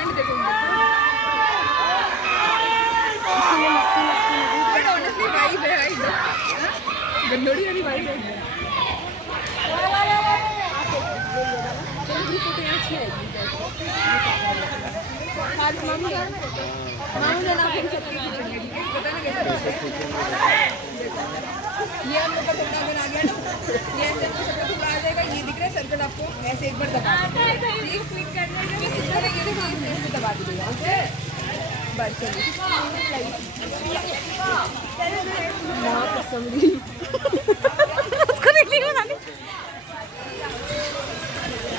point देखो but honestly vibe है गंदोड़ी वाली वाइब है चलो फोटो यहाँ अच्छी आएगी मामू ने नाम सबकी पता नहीं कैसे ये हम लोग का थोड़ा अगर आ गया ना ये ऐसे आपको सब कुछ आ जाएगा ये दिख रहा है सर्कल आपको ऐसे एक बार दबा क्लिक करने के लिए इसको ये देखो इसको दबा दीजिएगा ओके बस चलिए बहुत पसंद उसको रिलीव बना